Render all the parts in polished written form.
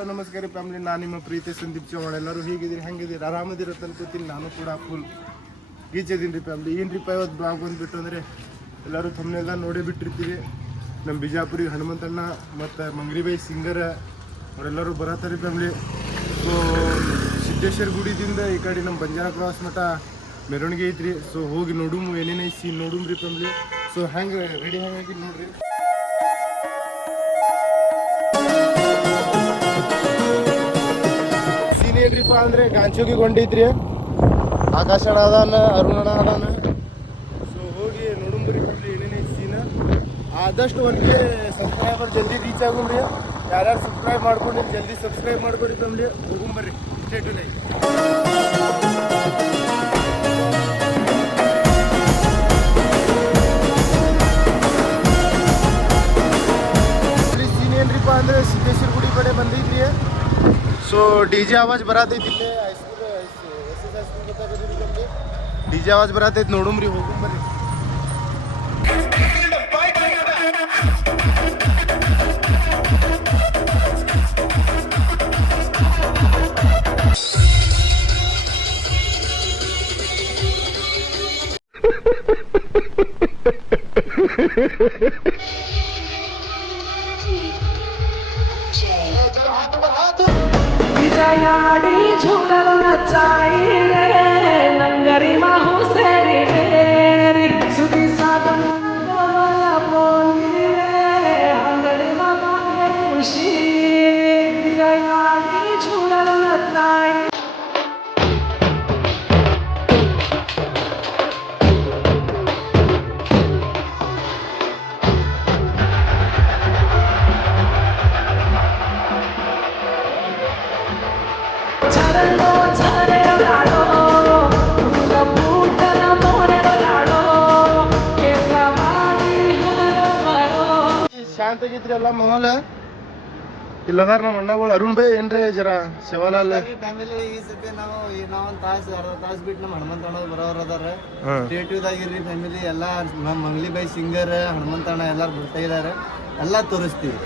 Hello ನಮಸ್ಕಾರ family, ನಾನು ನಿಮ್ಮ ಪ್ರೀತಿ ಸಂದೀಪ್ ಚೌಹಾಣ್. ಎಲ್ಲರೂ ಹೀಗಿದ್ದೀರಿ, ಹೆಂಗಿದ್ದೀರಿ, ಆರಾಮದಿರ ಅನ್ಕೋತೀನಿ. ನಾನು ಕೂಡ ಫುಲ್ ಗೀಚದೀನಿ ರೀ ಫ್ಯಾಮಿಲಿ. ಏನು ರೀ ಇವತ್ತು ಬ್ಲಾಗ್ ಬಂದುಬಿಟ್ಟು ಅಂದರೆ ಎಲ್ಲರೂ ತಮ್ಮನೆಲ್ಲ ನೋಡೇ ಬಿಟ್ಟಿರ್ತೀರಿ. ನಮ್ಮ ಬಿಜಾಪುರಿ ಹನುಮಂತಣ್ಣ ಮತ್ತು ಮಂಗ್ರಿಬಾಯಿ ಸಿಂಗರ್ ಅವರೆಲ್ಲರೂ ಬರತ್ತಾರೆ ಫ್ಯಾಮಿಲಿ. ಸೊ ಸಿದ್ದೇಶ್ವರ ಗುಡಿದಿಂದ ಈ ಕಡೆ ನಮ್ಮ ಬಂಜಾರ ಕ್ರಾಸ್ ಮಠ ಮೆರವಣಿಗೆ ಐತ್ರಿ. ಸೊ ಹೋಗಿ ನೋಡುಮು ಏನೇನು ಐತಿ ನೋಡುಮ್ ರೀ ಫ್ಯಾಮಿಲಿ. ಸೊ ಹೆಂಗೆ ರೆಡಿ ಹೆಂಗಾಗಿ ನೋಡ್ರಿ. ಸೀನ್ ಏನ್ರಿಪ್ಪ ಅಂದರೆ ಗಾಂಚೋಗಿ ಗೊಂಡೈತ್ರಿ, ಆಕಾಶ ಅಣ್ಣ ಅದಾನ, ಅರುಣ್ ಅಣ್ಣ ಅದಾನ. ಸೊ ಹೋಗಿ ನೋಡುಂಬ್ರಿ ಫ್ಯಾಮಿಲಿ ಏನೇನು ಐತಿ ಸೀನ್. ಆದಷ್ಟು ಒಂದೇ ಸಬ್ಸ್ಕ್ರೈಬರ್ ಜಲ್ದಿ ರೀಚ್ ಆಗುಮ್ರಿ. ಯಾರ್ಯಾರು ಸಬ್ಸ್ಕ್ರೈಬ್ ಮಾಡ್ಕೊಂಡು ಜಲ್ದಿ ಸಬ್ಸ್ಕ್ರೈಬ್ ಮಾಡ್ಕೊಡಿ ಫ್ಯಾಮಿಲಿ. ಹೋಗುಂಬರ್ರಿ ಸ್ಟೇಟ್ ಲೈಕ್. ಏನ್ರಿಪ್ಪ ಅಂದರೆ ಸಿದ್ದೇಶ್ವರ ಗುಡಿ ಕಡೆ ಬಂದೈತ್ರಿ. ಸೊ ಡಿ ಜೆ ಆವಾಜ್ ಬರತೈತಿ ಇಲ್ಲೇ ಹೈಸ್ಕೂಲ್ SS ಹೈಸ್ಕೂಲ್ ಗೊತ್ತಾಗದ್ರಿ ನಮಗೆ. ಡಿ ಜೆ ಆವಾಜ್ ಬರತೈತಿ, ನೋಡುಮ್ರಿ ಹೋಗುಂಬರ್ರಿ. विजयाडी झूलल नचाई रे नंगरी माहू सेरी रे सुधी साधन बोला बोली रे अंगड़ी मामा के खुशी विजयाडी झूलल नचाई. ಶಾಂತ ಆಗೈತ್ರಿ ಎಲ್ಲ ಮಾಹೋಲ. ಇಲ್ಲದಾರ ನಮ್ಮ ಅಣ್ಣಗಳು ಅರುಣ್ ಭಾಯ್ ಏನ್ರಿ ಜರ ಶಿವಲಾಲ್ ಫ್ಯಾಮಿಲಿ. ಈ ಸತಿ ನಾವೊಂದು ಅರ್ಧ ತಾಸು ಬಿಟ್ಟು ನಮ್ಮ ಹನುಮಂತಣ್ಣ ಬರೋರು ಅದಾರ. ಕ್ರಿಯೇಟಿವ್ ಆಗಿರ್ರಿ ಫ್ಯಾಮಿಲಿ. ಎಲ್ಲ ನಮ್ಮ ಮಂಗ್ಲಿಬಾಯಿ ಸಿಂಗರ್, ಹನುಮಂತಣ್ಣ ಎಲ್ಲಾರು ಬರ್ತಾ ಇದಾರೆ. ಎಲ್ಲ ತೋರಿಸ್ತೀವಿ.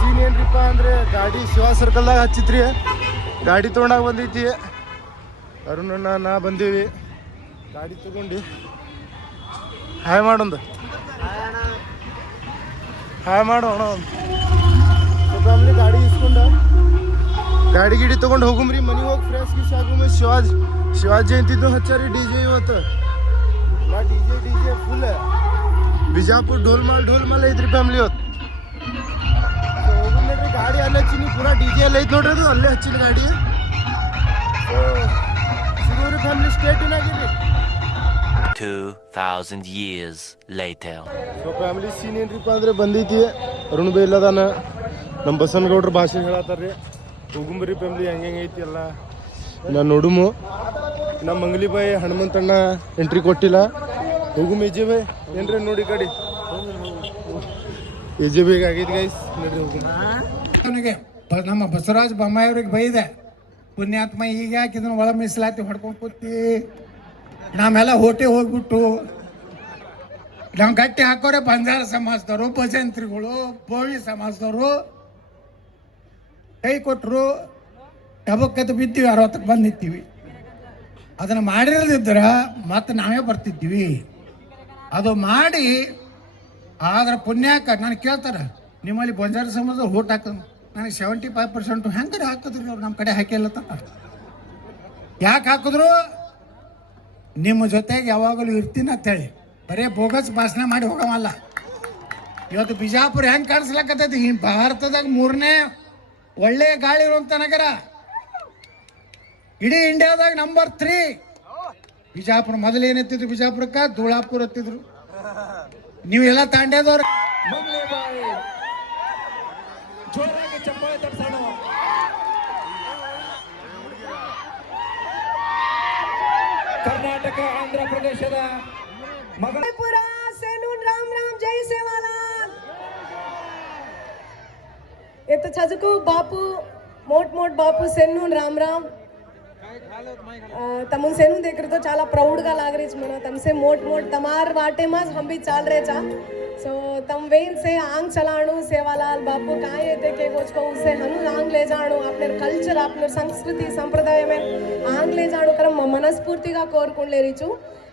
ಸೀನ್ ಏನ್ರಿಪ್ಪ ಅಂದ್ರೆ ಗಾಡಿ ಶಿವ ಸರ್ಕಲ್ದಾಗ ಹಚ್ಚಿತ್ರಿ. ಗಾಡಿ ತೊಗೊಂಡಾಗ ಬಂದೈತಿ. ಅರುಣಣ್ಣ ನಾ ಬಂದೀವಿ ಗಾಡಿ ತಗೊಂಡು. ಹಾಯ್ ಮಾಡೊಂದು, ಹಾಯ್ ಮಾಡೋಣ. ಫ್ಯಾಮಿಲಿ ಗಾಡಿ ಇಸ್ಕೊಂಡ ಗಾಡಿ ಗಿಡಿ ತೊಗೊಂಡು ಹೋಗುಮ್ರಿ, ಮನೆಗೆ ಹೋಗಿ ಫ್ರೆಶ್ ಗಿಶ್ ಆಗುಮ. ಶಿವಾಜಿ ಜಯಂತಿದ್ದು ಹಚ್ಚಾರಿ ಡಿ ಜೆ ಇವತ್ತು. ನಾ ಡಿ ಜೆ ಫುಲ್ ಬಿಜಾಪುರ ಢೋಲ್ ಮಾಲ್ ಐತ್ರಿ ಫ್ಯಾಮಿಲಿ ಇವತ್ತು. ಹೋಗುಮ್ ನೋಡ್ರಿ, ಗಾಡಿ ಅಲ್ಲೇ ಹಚ್ಚಿನಿ, ಪೂರಾ ಡಿ ಜೆ ಎಲ್ಲ ಐತಿ ನೋಡ್ರಿ, ಅದು ಅಲ್ಲೇ ಹಚ್ಚಿನ ಗಾಡಿ. ಸಿಗೋರಿ ಫ್ಯಾಮಿಲಿ ಸ್ಟೇಟಿನಾಗಿರ್ರಿ. 2000 years later. So family scene ಏನ್ರಿಪ್ಪ ಅಂದ್ರೆ ಬಂದೈತಿ. ಅರುಣ್ ಬೈ ಇಲ್ಲದಾನ, ನಮ್ಮ ಬಸನಗೌಡ್ರ ಭಾಷೆ ಹೇಳತ್ತಾರ್ರಿ. ಹೋಗುಂಬರಿ ಫ್ಯಾಮಿಲಿ ಹೆಂಗೈತಿ ಎಲ್ಲ ನಾನು ನೋಡುಮು. ನಮ್ಮ ಮಂಗಲಿ ಬಾಯಿ ಹನುಮಂತಣ್ಣ ಎಂಟ್ರಿ ಕೊಟ್ಟಿಲ್ಲ. ಹೋಗುಮ್ ಎಜೆ ಬಾಯ್ ಏನ್ರಿ ನೋಡಿ ಗಾಡಿ ಎಜೆ ಬೇಗ ಆಗೈತಿ ಗೈಸ್ ನೋಡ್ರಿ. ಹೋಗುಮ್ ಅವನಿಗೆ ನಮ್ಮ ಬಸವರಾಜ ಬೊಮ್ಮಾಯಿ ಅವ್ರಿಗೆ ಬೈದೆ, ಪುಣ್ಯಾತ್ಮ ಈಗ ಯಾಕೆ ಇದನ್ನ ಒಳ ಮೀಸಲಾತಿ ಹೊಡ್ಕೊಂಡು ಕೂತಿ, ನಾವೆಲ್ಲ ಹೋಟೆ ಹೋಗ್ಬಿಟ್ಟು ನಾವು ಗಟ್ಟಿ ಹಾಕೋರೆ ಬಂಜಾರ ಸಮಾಜದವರು, ಭಜಂತ್ರಿಗಳು, ಬೋವಿ ಸಮಾಜದವರು ಕೈ ಕೊಟ್ಟರು, ಟಬಕ್ಕತ್ತು ಬಿದ್ದೀವಿ, 60ಕ್ಕೆ ಬಂದು ನಿಂತೀವಿ. ಅದನ್ನು ಮಾಡಿರದಿದ್ರೆ ಮತ್ತೆ ನಾವೇ ಬರ್ತಿದ್ವಿ. ಅದು ಮಾಡಿ ಆದ್ರೆ ಪುಣ್ಯಕ್ಕೆ ನನಗೆ ಕೇಳ್ತಾರೆ, ನಿಮ್ಮಲ್ಲಿ ಬಂಜಾರ ಸಮಾಜದವ್ರು ಓಟ್ ಹಾಕೋದು. ನನಗೆ 75% ಹೆಂಗೆ ಹಾಕಿದ್ರಿ ಅವ್ರು, ನಮ್ಮ ಕಡೆ ಹಾಕಿಲ್ಲ. ಯಾಕೆ ಹಾಕಿದ್ರು? ನಿಮ್ಮ ಜೊತೆಗೆ ಯಾವಾಗಲೂ ಇರ್ತೀನಿ ಅಂತೇಳಿ ಬರೀ ಬೋಗಸ್ ಭಾಷಣ ಮಾಡಿ ಹೋಗವಲ್ಲ. ಇವತ್ತು ಬಿಜಾಪುರ ಹೆಂಗೆ ಕಾಣಿಸ್ಲಕ್ಕತ್ತೈತಿ, ಈ ಭಾರತದಾಗ 3ನೇ ಒಳ್ಳೆ ಗಾಳಿ ಇರುವಂಥ ನಗರ, ಇಡೀ ಇಂಡಿಯಾದಾಗ ನಂಬರ್ 3 ಬಿಜಾಪುರ. ಮೊದಲು ಏನತ್ತಿದ್ರು ಬಿಜಾಪುರಕ್ಕೆ? ಧೂಳಾಪುರ ಹತ್ತಿದ್ರು. ನೀವೆಲ್ಲ ತಾಂಡ್ಯದವ್ರು. ಜೋರಾಗಿ ಚಪ್ಪಾಳೆ ತಟ್ಸೋಣ. ಕರ್ನಾಟಕ ಆಂಧ್ರ ಪ್ರದೇಶದ मगलपुर सेनून राम राम जय सेवालाल. ये तो छजको बापू मोट बापू सेनून राम राम. तमुन सेनून देख रहे तो चाला प्राउड का लाग रही मना तमसे मोट तमार वाटे मज हम भी चाल रहे चा. सो तम वेन से आंग चलाणु सेवालाल बापू काय येते के कुछ को उसे हनु आंग ले जाणु, अपने कल्चर अपने संस्कृति संप्रदाय में आंग ले जाणु कर मनस्फूर्ति का कोरकुंड ले रही छू.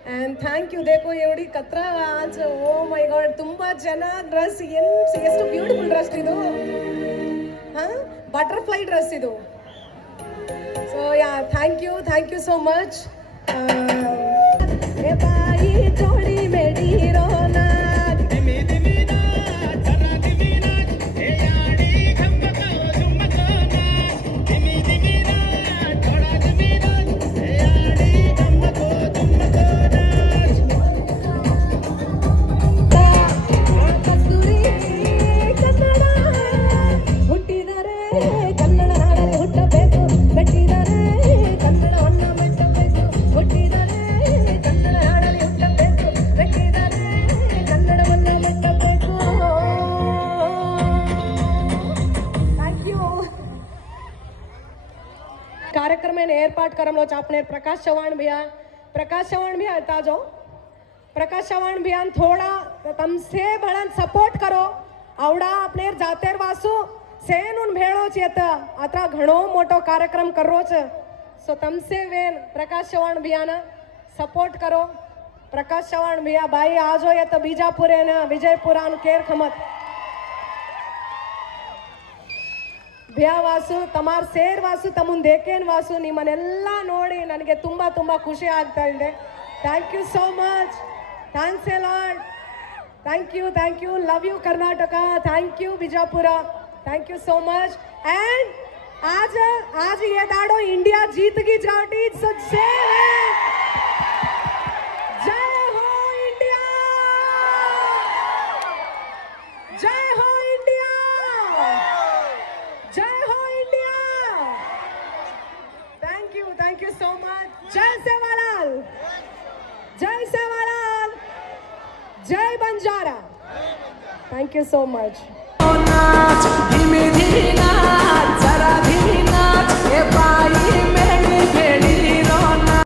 And thank you. देखो एवढी कत्र आज ಓ ಮೈ ಗಾಡ್ ತುಂಬ ಜನ ಡ್ರೆಸ್ ಎಷ್ಟು ಬ್ಯೂಟಿಫುಲ್ ಡ್ರೆಸ್ ಇದು, ಹಾಂ ಬಟರ್ಫ್ಲೈ ಡ್ರೆಸ್ ಇದು. So yeah thank you so much. ಬಾಯಿ ಜೋಡಿ ಮೇಡಿ ರೋನಾ कार्यक्रम में एयरपार्ट करमलो चापने प्रकाश चव्हाण भैया आता जाओ. प्रकाश चव्हाण भैया थोड़ा तमसे बड़न सपोर्ट करो. आवडा आपने जातेर वासू सेनून भेळोच येत आता घणो मोठो कार्यक्रम करोच. सो तमसे वेन प्रकाश चव्हाण भैया सपोर्ट करो. प्रकाश चव्हाण भैया भाई आजो येत बीजापुरे न विजयपुरान केर खमत ಭ್ಯಾ ವಾಸು ತಮಾರ್ ಸೇರ್ ವಾಸು ತಮ್ಮನ್ ದೇಕೇನ್ ವಾಸು ನಿಮ್ಮನ್ನೆಲ್ಲ ನೋಡಿ ನನಗೆ ತುಂಬಾ ಖುಷಿ ಆಗ್ತಾ ಇದೆ. Thank you so much. Thanks a lot. Thank you love you Karnataka. Thank you Bijapura. Thank you so much. And आज ये दाड़ो इंडिया जीत की जाटी. सो जय हो इंडिया, जय हो इंडिया, जय हो India. Thank you so much. जय सेवालाल, जय Banjara. Thank you so much.